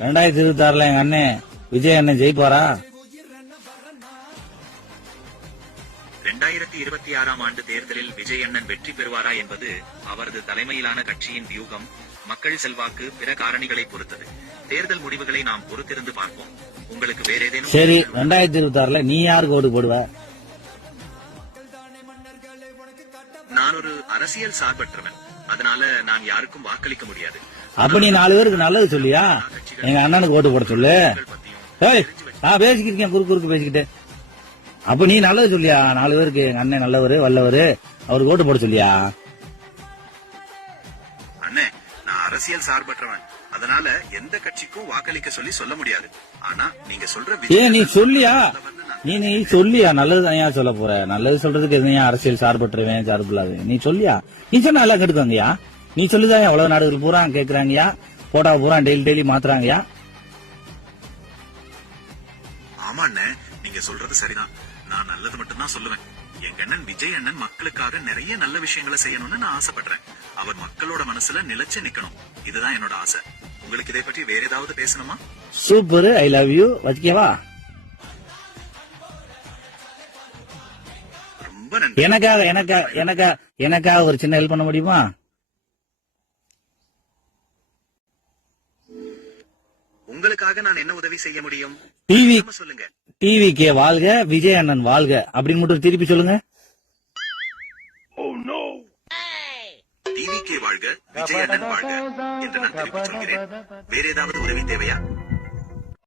2026 எங்க அண்ணன் விஜய் அண்ணன் ஜெயிப்பாரா? 2026 ஆண்டு தேர்தலில் விஜய் அண்ணன் வெற்றி பெறுவாரா என்பது அவரது தலைமையிலான கட்சியின் வியூகம், மக்கள் செல்வாக்கு, பிற காரணிகளை பொறுத்தது. தேர்தல் முடிவுகளை நாம் பொறுத்திருந்து பார்ப்போம். உங்களுக்கு வேற ஏதேனும்? சரி, 2026 நீ யாருக்கு ஓட்டு போடுவ? நான் ஒரு அரசியல் சார்பற்றவன், அதனால நான் யாருக்கும் வாக்களிக்க முடியாது. அப்ப நீ 4 பேருக்கு நல்லது சொல்லியா? எங்க அண்ணனுக்கு ஓட்டு போட சொல்லு. பேசிக்கிட்டு குறுக்கு பேசிக்கிட்டு. அப்ப நீ நல்லது சொல்லியா? 4 பேருக்கு எங்க அண்ணன் நல்லவரு வல்லவரு, அவருக்கு ஓட்டு போட சொல்லியா? அண்ணே, நான் அரசியல் சார்பற்றவன், அதனால எந்த கட்சிக்கும் வாக்களிக்க சொல்லி சொல்ல முடியாது. ஆனா நீங்க சொல்ற நீ சொல்லியா? நீ சொல்லியா? நல்லதுதான் ஏன் சொல்ல போற? நல்லது சொல்றதுக்கு எதுவும் அரசியல் சார்பற்றவன் சார்பில்லாது நீ சொல்லியா? நீ சொன்னா எல்லாம் கெடுக்காங்கயா. நீ சொல்லுதான் உலக நாடுகள் பூரா கேக்குறாங்கயா, போட்டா பூரா டெய்லி மாத்துறாங்கயா. ஆமா அண்ணே, நீங்க சொல்றது சரிதான். நான் நல்லது மட்டும்தான் சொல்லுவேன். எங்க அண்ணன் விஜய் அண்ணன் மக்களுக்காக நிறைய நல்ல விஷயங்களை செய்யணும்னு நான் ஆசைப்படுறேன். அவர் மக்களோட மனசுல நிலைச்சு நிக்கணும், இதுதான் என்னோட ஆசை. உங்களுக்கு இதை பற்றி வேற ஏதாவது பேசணுமா? Super, I love you. வச்சுக்கவா? ரொம்ப நன்றி. எனக்காக ஒரு சின்ன ஹெல்ப் பண்ண முடியுமா? உங்களுக்காக நான் என்ன உதவி செய்ய முடியும்? சொல்லுங்க. டிவிக்கே வாழ்க, விஜய் அண்ணன் வாழ்க அப்படின்னு மட்டும் திருப்பி சொல்லுங்க. டிவிக்கே வாழ்க, விஜய் அண்ணன் வாழ்க என்று நான் திருப்பி சொல்கிறேன். வேற ஏதாவது உதவி தேவையா?